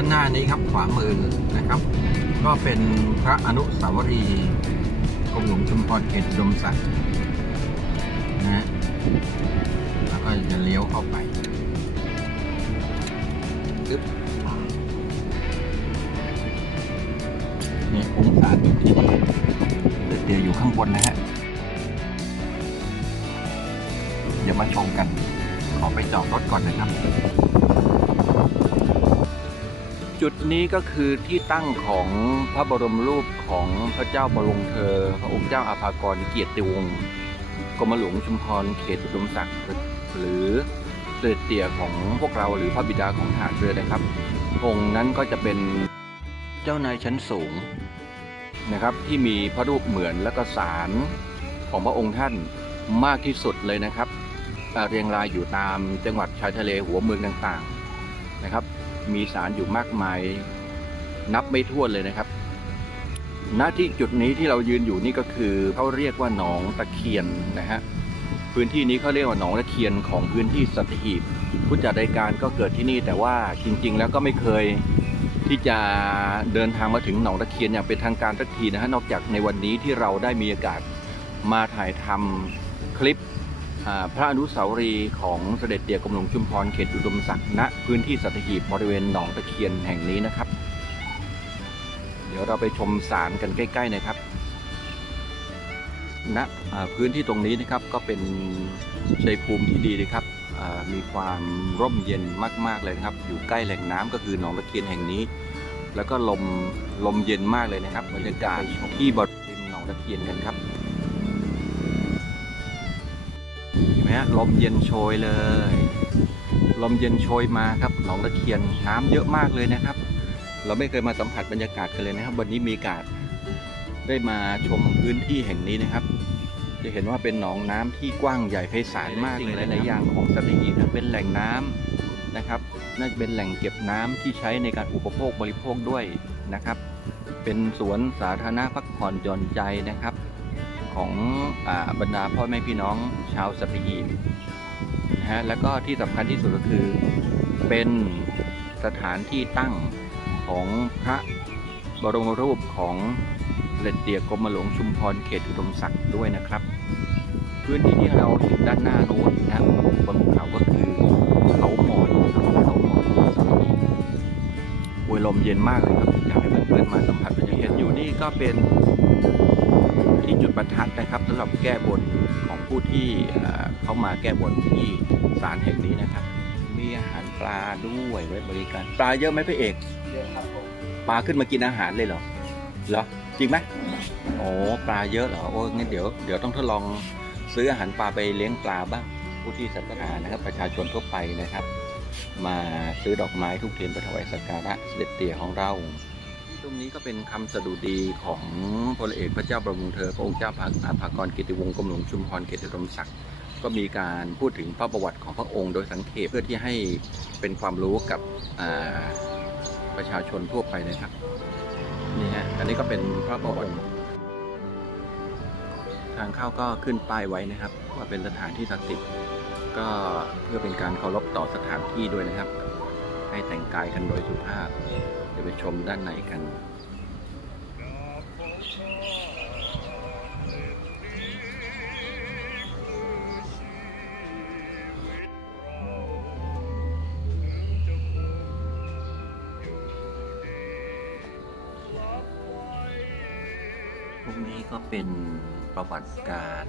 ด้านหน้านี้ครับขวามือนะครับ ก็เป็นพระอนุสาวรีย์กรมหลวงชุมพรเขตดมศักดิ์นะฮะแล้วก็จะเลี้ยวเข้าไปตึ๊บนี่องศาอยู่ที่นี่เตียวอยู่ข้างบนนะฮะเดี๋ยวมาชมกัน ขอไปจอดรถก่อนนะครับ จุดนี้ก็คือที่ตั้งของพระบรมรูปของพระเจ้าบรมเธอ พระองค์เจ้าอาภากรเกียรติวงศ์กรมหลวงชุมพรเขตอุดมศักดิ์หรือเสด็จเตี่ยของพวกเราหรือพระบิดาของทหารเรือนะครับ องค์นั้นก็จะเป็นเจ้านายชั้นสูงนะครับ ที่มีพระรูปเหมือนและก็สารของพระองค์ท่านมากที่สุดเลยนะครับเรียงรายอยู่ตามจังหวัดชายทะเลหัวเมืองต่างๆนะครับ มีสารอยู่มากมาย นับไม่ถ้วนเลยนะครับ ณที่จุดนี้ที่เรายืนอยู่นี่ก็คือเขาเรียกว่าหนองตะเคียนนะฮะพื้นที่นี้เขาเรียกว่าหนองตะเคียนของพื้นที่สัตหีบผู้จัดรายการก็เกิดที่นี่แต่ว่าจริง ๆ แล้วก็ไม่เคยที่จะเดินทางมาถึงหนองตะเคียนอย่างเป็นทางการสักทีนะฮะนอกจากในวันนี้ที่เราได้มีโอกาสมาถ่ายทำคลิป พระอนุสาวรีย์ของเสด็จเตี่ยกรมหลวงชุมพรเขตอุดมศักดิ์ณพื้นที่สัตหีบบริเวณหนองตะเคียนแห่งนี้นะครับ เดี๋ยวเราไปชมสารกันใกล้ ๆนะครับณอ่าพื้นที่ตรงนี้นะครับก็เป็นชัยภูมิที่ดีนะครับมีความร่มเย็นมากๆเลยนะครับ อยู่ใกล้แหล่งน้ำก็คือหนองตะเคียนแห่งนี้ แล้วก็ลมลมเย็นมากเลยนะครับบรรยากาศที่บริเวณหนองตะเคียนกันครับ เห็นไหมฮะลมเย็นโชยเลย ลมเย็นโชยมาครับหนองตะเคียนน้ำเยอะมากเลยนะครับ เราไม่เคยมาสัมผัสบรรยากาศกันเลยนะครับ วันนี้มีกาสได้มาชมพื้นที่แห่งนี้นะครับ จะเห็นว่าเป็นหนองน้ำที่กว้างใหญ่ไพศาลมากเลยหลายๆอย่างของสัตหีบนะเป็นแหล่งน้ำนะครับน่าจะเป็นแหล่งเก็บน้ำที่ใช้ในการอุปโภคบริโภคด้วยนะครับ เป็นสวนสาธารณะพักผ่อนหย่อนใจนะครับ ของอบรรดาพ่อแม่พี่น้องชาวสัตหีบนะฮะแล้วก็ที่สำคัญที่สุดก็คือเป็นสถานที่ตั้งของพระบรมรูปของเสด็จเตี่ยกรมหลวงชุมพรเขตอุดมศักดิ์ด้วยนะครับ พื้นที่ที่เราเห็นด้านหน้าโน้นนะครับนภูเขาก็คือเขาหมอนเขาหมอนสัตหีบโอยลมเย็นมากเลยครับอยากให้เพื่อนๆมาสัมผัสบรรยากาศอยู่นี่ก็เป็น ที่จุดประทัดนะครับสำหรับแก้บนของผู้ที่เอ่อเข้ามาแก้บนที่ศาลแห่งนี้นะครับ มีอาหารปลาด้วยไว้บริการ ปลาเยอะไหมพี่เอกเยอะครับผมปลาขึ้นมากินอาหารเลยเหรอเหรอจริงไหมโอ้ปลาเยอะเหรอโอ้งั้นเดี๋ยวเดี๋ยวต้องทดลองซื้ออาหารปลาไปเลี้ยงปลาบ้าง ผู้ที่ศรัทธานะครับ ประชาชนทั่วไปนะครับ มาซื้อดอกไม้ทุกเทียนไปถวายสักการะเสด็จเตี่ยของเรา ตรงนี้ก็เป็นคำสดุดีของพลเอกพระเจ้าบระมวงเธอพระองค์เจ้าอาภากรกิติวงศ์กรมหลวงชุมพรเขตอุดมศักดิ์ก็มีการพูดถึงพระประวัติของพระองค์โดยสังเขปเพื่อที่ให้เป็นความรู้กับประชาชนทั่วไปนะครับนี่ฮะอันนี้ก็เป็นพระประวัติทางเข้าก็ขึ้นป้ายไว้นะครับ ว่าเป็นสถานที่ศักดิ์สิทธิ์ก็เพื่อเป็นการเคารพต่อสถานที่ด้วยนะครับ ให้แต่งกายกันโดยสุภาพ เดี๋ยวไปชมด้านในกัน พวกนี้ก็เป็นประวัติการ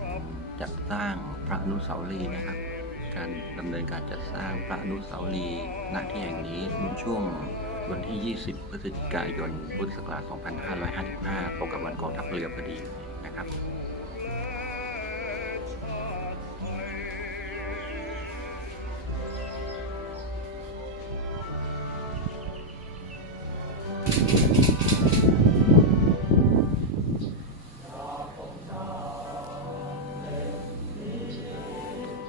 จัดสร้างพระอนุสาวรีย์นะครับ การดำเนินการจัดสร้างพระอนุสาวรีย์ณที่แห่งนี้ในช่วง วันที่ 20 พฤศจิกายน พุทธศักราช 2555 ตรงกับวันกองทัพเรือพอดีนะครับ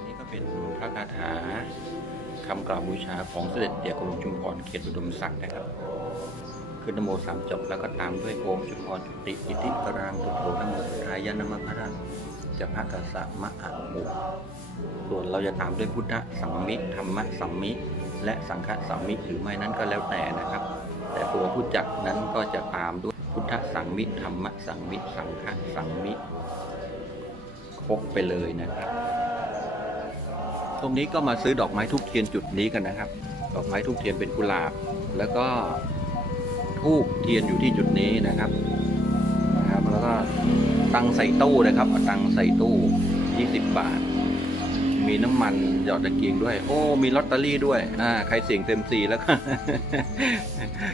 นี่ก็เป็นพระคาถา คำกล่าวบูชาของเสด็จเดี่ยกรมชุมพรเขตอุดมศักดิ์นะครับ คือนะโมสามจบแล้วก็ตามด้วยโอมชุมพรจุติอิติกรังตุโถนโมทายะนมะพะรังจะพระกษะมะอะมุส่วนเราจะตามด้วยพุทธสัมมิธรรมสัมมิ และสังฆสัมมิหรือไม่นั้นก็แล้วแต่นะครับ แตัวผู้จัดนั้นก็จะตามด้วยพุทธสังมิธรรมสังมิสังฆสังมิครบไปเลยนะครับ ตรงนี้ก็มาซื้อดอกไม้ทุกเทียนจุดนี้กันนะครับ ดอกไม้ทุกเทียนเป็นกุหลาบ แล้วก็ทูบเทียนอยู่ที่จุดนี้นะครับนะครับ แล้วก็ตังใส่ตู้นะครับเอาตังใส่ตู้20บาท มีน้ำมันหยอดตะเกียงด้วย โอ้ มีลอตเตอรี่ด้วยอ่าใครเสี่ยงเต็มซีแล้วก็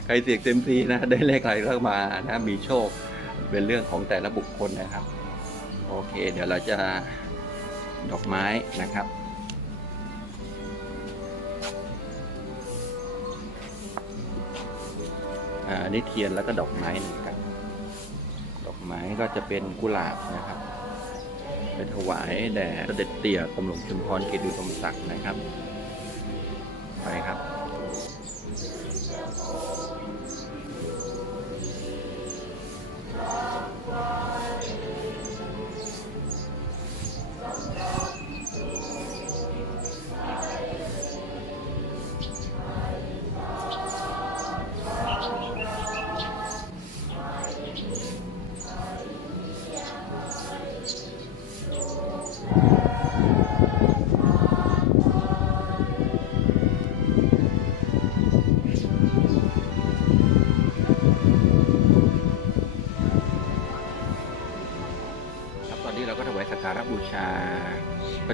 ใครเสี่ยงเต็มซีนะได้เลขอะไรก็มานะมีโชคเป็นเรื่องของแต่ละบุคคลนะครับ โอเค เดี๋ยวเราจะดอกไม้นะครับ อันนี้เทียนแล้วก็ดอกไม้เหมือนกันดอกไม้ก็จะเป็นกุหลาบนะครับไปถวายแด่เสด็จเตี่ยกรมหลวงชุมพรเขตอุดมศักดิ์นะครับ ไปครับ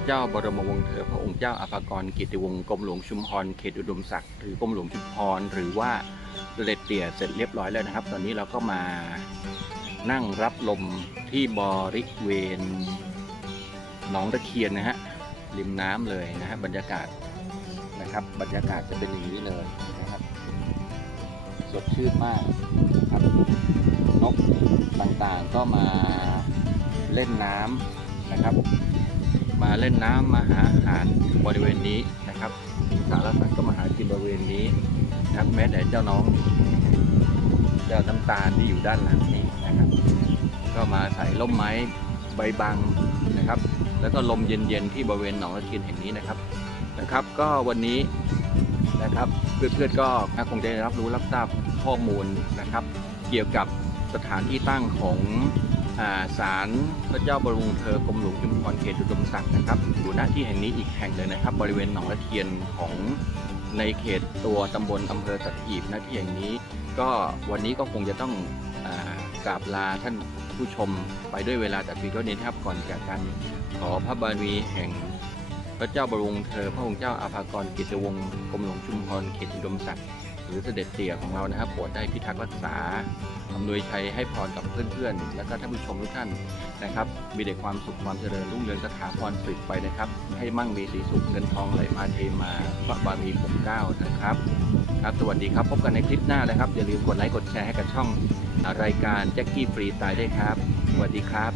เจ้าบรมวงศ์เธอ พระองค์เจ้าอภากรกิติวงศ์กรมหลวงชุมพรเขตอุดมศักดิ์หรือกรมหลวงชุมพรหรือว่าเสด็จเตียเสร็จเรียบร้อยแล้วนะครับ ตอนนี้เราก็มานั่งรับลมที่บริเวณหนองตะเคียนนะฮะริมน้ำเลยนะฮะบรรยากาศนะครับ บรรยากาศจะเป็นอย่างนี้เลยนะครับ สดชื่นมากครับนกต่างๆก็มาเล่นน้ำนะครับ มาเล่นน้ำมาหาอาหารบริเวณนี้นะครับสารสัตว์ก็มาหากินบริเวณนี้นะครับแม้แต่เจ้าน้องเจ้าน้ำตาลที่อยู่ด้านหลังนี้นะครับ ก็มาใส่ร่มไม้ใบบังนะครับ แล้วก็ลมเย็นๆที่บริเวณหนองตะเคียนแห่งนี้นะครับนะครับ ก็วันนี้นะครับเพื่อนๆก็คงจะได้รับรู้รับทราบข้อมูลนะครับ เกี่ยวกับสถานที่ตั้งของ ศาลพระเจ้าบรมวงศ์เธอกรมหลวงชุมพรเขตอุดมศักดิ์นะครับอยู่หน้าที่แห่งนี้อีกแห่งเลยนะครับ บริเวณหนองตะเคียนของในเขตตัวตำบลอำเภอสัตหีบหน้าที่แห่งนี้ ก็วันนี้ก็คงจะต้องกราบลาท่านผู้ชมไปด้วยเวลาแต่เพียงเท่านี้ครับก่อนจากการขอพระบารมีแห่งพระเจ้าบรมวงศ์เธอพระองค์เจ้าอาภากรกิตวงศ์กรมหลวงชุมพรเขตอุดมศักดิ์ หรือเสด็จเตี่ยของเรานะครับโปรดได้พิทักษ์รักษาอำนวยชัยให้พรกับเพื่อนๆ และก็ท่านผู้ชมทุกท่านนะครับ มีแต่ความสุขความเจริญรุ่งเรืองสถาพรสืบไปนะครับ ให้มั่งมีสีสุขเงินทองไหลมาเทมาพระบารมีผมก้านะครับ ครับสวัสดีครับพบกันในคลิปหน้านะครับ อย่าลืมกดไลค์กดแชร์ให้กับช่องรายการแจ็คกี้ฟรีสไตล์ด้วยครับสวัสดีครับ